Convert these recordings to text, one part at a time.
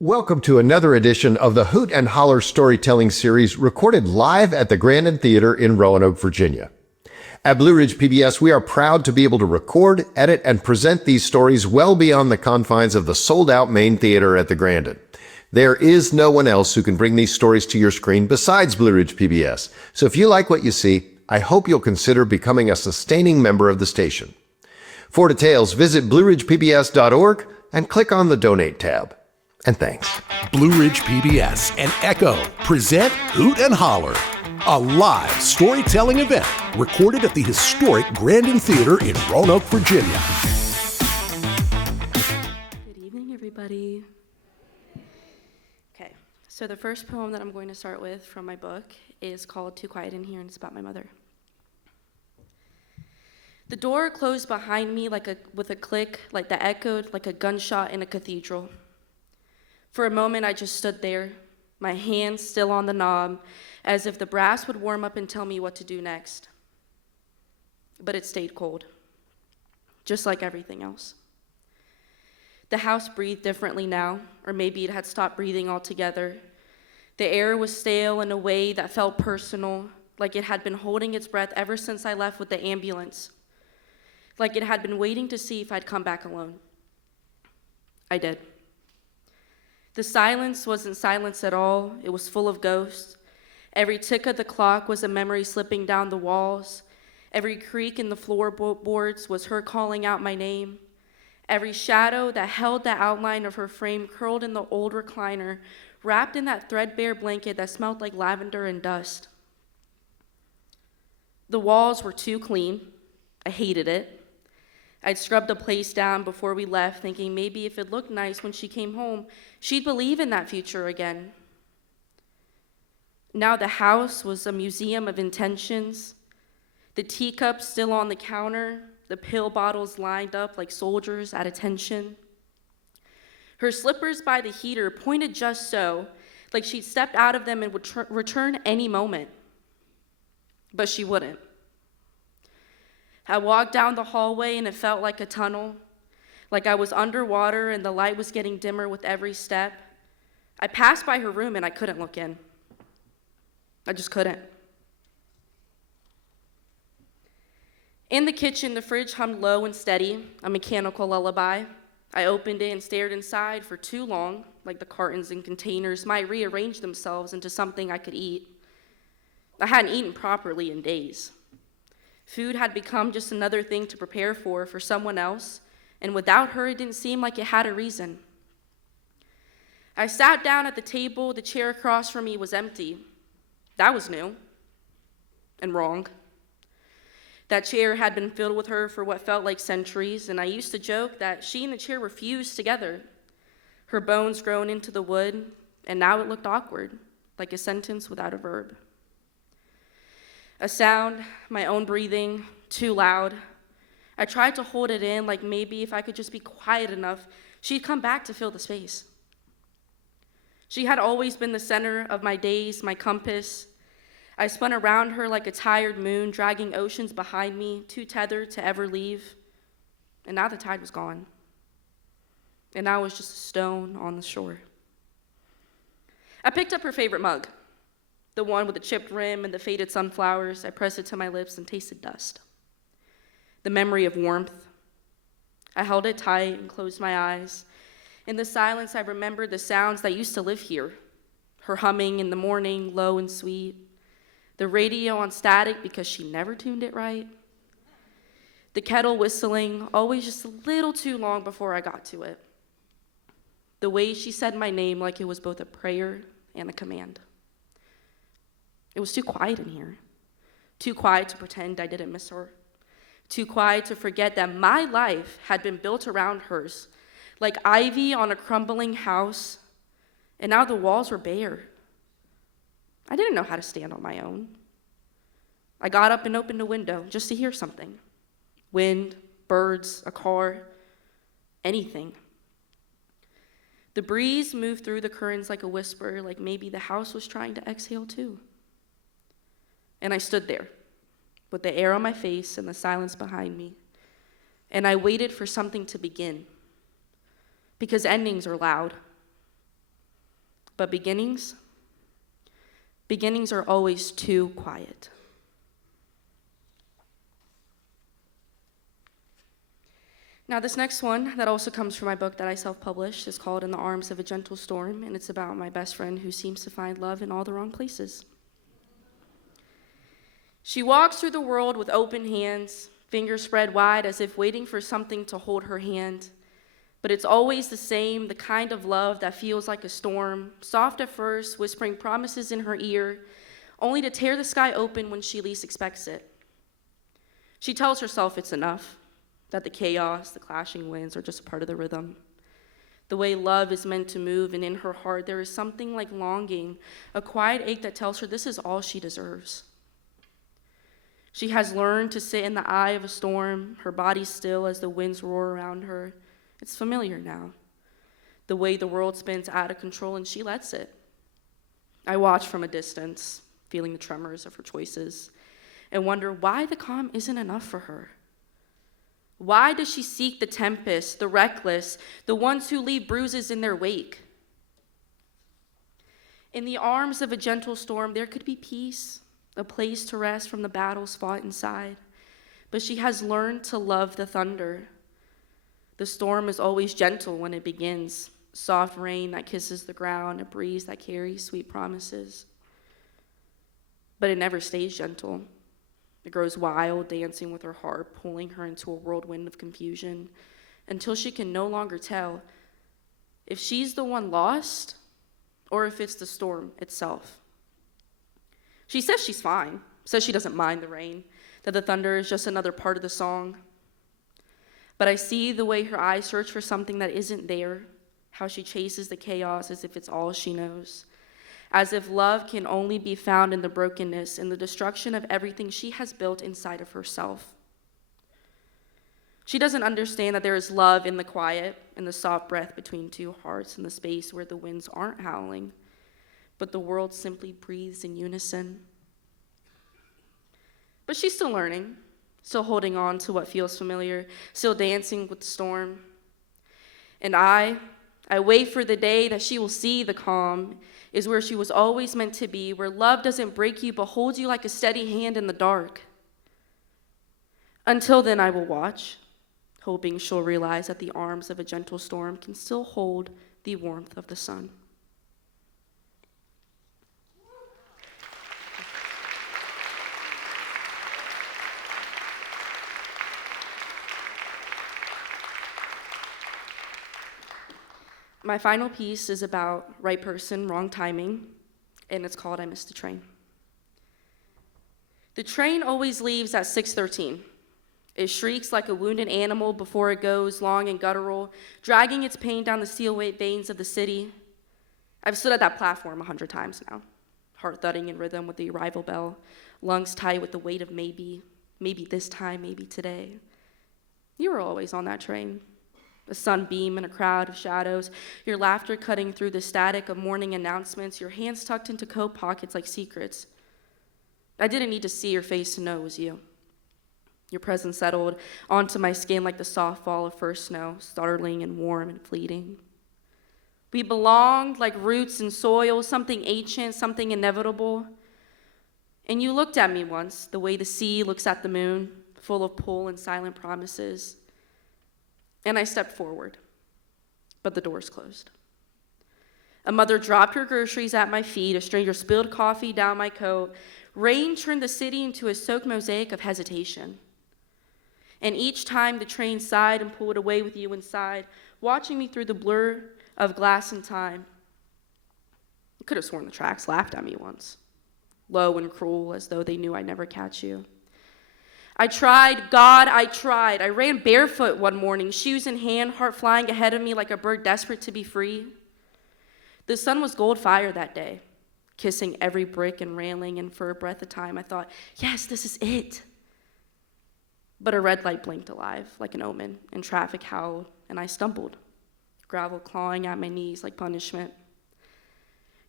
Welcome to another edition of the Hoot and Holler storytelling series recorded live at the Grandin Theatre in Roanoke, Virginia. At Blue Ridge PBS, we are proud to be able to record, edit, and present these stories well beyond the confines of the sold-out main theater at the Grandin. There is no one else who can bring these stories to your screen besides Blue Ridge PBS. So if you like what you see, I hope you'll consider becoming a sustaining member of the station. For details, visit blueridgepbs.org and click on the Donate tab. And thanks. Blue Ridge PBS and Echo present Hoot and Holler, a live storytelling event recorded at the Historic Grandin Theatre in Roanoke, Virginia. Good evening, everybody. Okay, so the first poem that I'm going to start with from my book is called Too Quiet in Here, and it's about my mother. The door closed behind me with a click that echoed like a gunshot in a cathedral. For a moment, I just stood there, my hands still on the knob, as if the brass would warm up and tell me what to do next. But it stayed cold, just like everything else. The house breathed differently now, or maybe it had stopped breathing altogether. The air was stale in a way that felt personal, like it had been holding its breath ever since I left with the ambulance, like it had been waiting to see if I'd come back alone. I did. The silence wasn't silence at all. It was full of ghosts. Every tick of the clock was a memory slipping down the walls. Every creak in the floorboards was her calling out my name. Every shadow that held the outline of her frame curled in the old recliner, wrapped in that threadbare blanket that smelled like lavender and dust. The walls were too clean. I hated it. I'd scrubbed the place down before we left, thinking maybe if it looked nice when she came home, she'd believe in that future again. Now the house was a museum of intentions. The teacups still on the counter, the pill bottles lined up like soldiers at attention. Her slippers by the heater pointed just so, like she'd stepped out of them and would return any moment. But she wouldn't. I walked down the hallway and it felt like a tunnel, like I was underwater and the light was getting dimmer with every step. I passed by her room and I couldn't look in. I just couldn't. In the kitchen, the fridge hummed low and steady, a mechanical lullaby. I opened it and stared inside for too long, like the cartons and containers might rearrange themselves into something I could eat. I hadn't eaten properly in days. Food had become just another thing to prepare for someone else, and without her, it didn't seem like it had a reason. I sat down at the table. The chair across from me was empty. That was new and wrong. That chair had been filled with her for what felt like centuries, and I used to joke that she and the chair were fused together, her bones grown into the wood, and now it looked awkward, like a sentence without a verb. A sound, my own breathing, too loud. I tried to hold it in, like maybe if I could just be quiet enough, she'd come back to fill the space. She had always been the center of my days, my compass. I spun around her like a tired moon, dragging oceans behind me, too tethered to ever leave. And now the tide was gone. And I was just a stone on the shore. I picked up her favorite mug. The one with the chipped rim and the faded sunflowers. I pressed it to my lips and tasted dust. The memory of warmth. I held it tight and closed my eyes. In the silence, I remembered the sounds that used to live here. Her humming in the morning, low and sweet. The radio on static because she never tuned it right. The kettle whistling, always just a little too long before I got to it. The way she said my name like it was both a prayer and a command. It was too quiet in here. Too quiet to pretend I didn't miss her. Too quiet to forget that my life had been built around hers, like ivy on a crumbling house, and now the walls were bare. I didn't know how to stand on my own. I got up and opened a window just to hear something. Wind, birds, a car, anything. The breeze moved through the curtains like a whisper, like maybe the house was trying to exhale too. And I stood there, with the air on my face and the silence behind me, and I waited for something to begin, because endings are loud. But beginnings are always too quiet. Now, this next one that also comes from my book that I self-published is called In the Arms of a Gentle Storm, and it's about my best friend who seems to find love in all the wrong places. She walks through the world with open hands, fingers spread wide as if waiting for something to hold her hand. But it's always the same, the kind of love that feels like a storm, soft at first, whispering promises in her ear, only to tear the sky open when she least expects it. She tells herself it's enough, that the chaos, the clashing winds are just a part of the rhythm. The way love is meant to move, and in her heart there is something like longing, a quiet ache that tells her this is all she deserves. She has learned to sit in the eye of a storm, her body still as the winds roar around her. It's familiar now, the way the world spins out of control, and she lets it. I watch from a distance, feeling the tremors of her choices, and wonder why the calm isn't enough for her. Why does she seek the tempest, the reckless, the ones who leave bruises in their wake? In the arms of a gentle storm, there could be peace, a place to rest from the battles fought inside. But she has learned to love the thunder. The storm is always gentle when it begins, soft rain that kisses the ground, a breeze that carries sweet promises. But it never stays gentle. It grows wild, dancing with her heart, pulling her into a whirlwind of confusion, until she can no longer tell if she's the one lost or if it's the storm itself. She says she's fine, says she doesn't mind the rain, that the thunder is just another part of the song. But I see the way her eyes search for something that isn't there, how she chases the chaos as if it's all she knows. As if love can only be found in the brokenness and the destruction of everything she has built inside of herself. She doesn't understand that there is love in the quiet, in the soft breath between two hearts, in the space where the winds aren't howling, but the world simply breathes in unison. But she's still learning, still holding on to what feels familiar, still dancing with the storm. And I wait for the day that she will see the calm is where she was always meant to be, where love doesn't break you but holds you like a steady hand in the dark. Until then, I will watch, hoping she'll realize that the arms of a gentle storm can still hold the warmth of the sun. My final piece is about right person, wrong timing, and it's called I Missed the Train. The train always leaves at 6:13. It shrieks like a wounded animal before it goes, long and guttural, dragging its pain down the steel-weight veins of the city. I've stood at that platform 100 times now, heart thudding in rhythm with the arrival bell, lungs tight with the weight of maybe this time, maybe today. You were always on that train. A sunbeam in a crowd of shadows, your laughter cutting through the static of morning announcements, your hands tucked into coat pockets like secrets. I didn't need to see your face to know it was you. Your presence settled onto my skin like the soft fall of first snow, startling and warm and fleeting. We belonged like roots in soil, something ancient, something inevitable. And you looked at me once, the way the sea looks at the moon, full of pull and silent promises. And I stepped forward, but the doors closed. A mother dropped her groceries at my feet, a stranger spilled coffee down my coat. Rain turned the city into a soaked mosaic of hesitation. And each time the train sighed and pulled away with you inside, watching me through the blur of glass and time. I could have sworn the tracks laughed at me once, low and cruel, as though they knew I'd never catch you. I tried, God, I tried. I ran barefoot one morning, shoes in hand, heart flying ahead of me like a bird desperate to be free. The sun was gold fire that day, kissing every brick and railing, and for a breath of time I thought, yes, this is it. But a red light blinked alive like an omen, and traffic howled, and I stumbled, gravel clawing at my knees like punishment.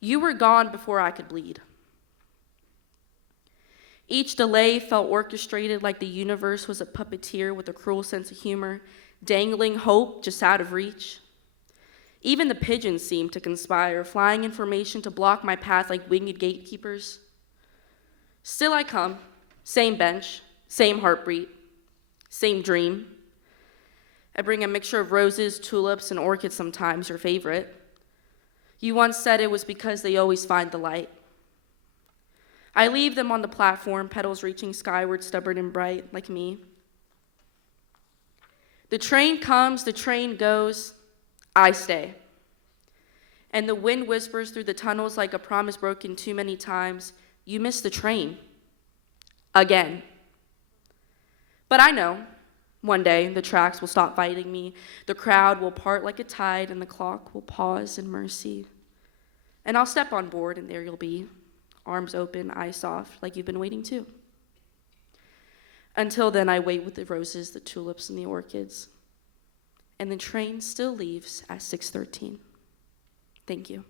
You were gone before I could bleed. Each delay felt orchestrated like the universe was a puppeteer with a cruel sense of humor, dangling hope just out of reach. Even the pigeons seem to conspire, flying information to block my path like winged gatekeepers. Still I come, same bench, same heartbeat, same dream. I bring a mixture of roses, tulips, and orchids sometimes, your favorite. You once said it was because they always find the light. I leave them on the platform, petals reaching skyward, stubborn and bright, like me. The train comes, the train goes, I stay. And the wind whispers through the tunnels like a promise broken too many times. You missed the train. Again. But I know, one day the tracks will stop fighting me. The crowd will part like a tide, and the clock will pause in mercy. And I'll step on board, and there you'll be, arms open, eyes soft, like you've been waiting too. Until then, I wait with the roses, the tulips, and the orchids. And the train still leaves at 6:13. Thank you.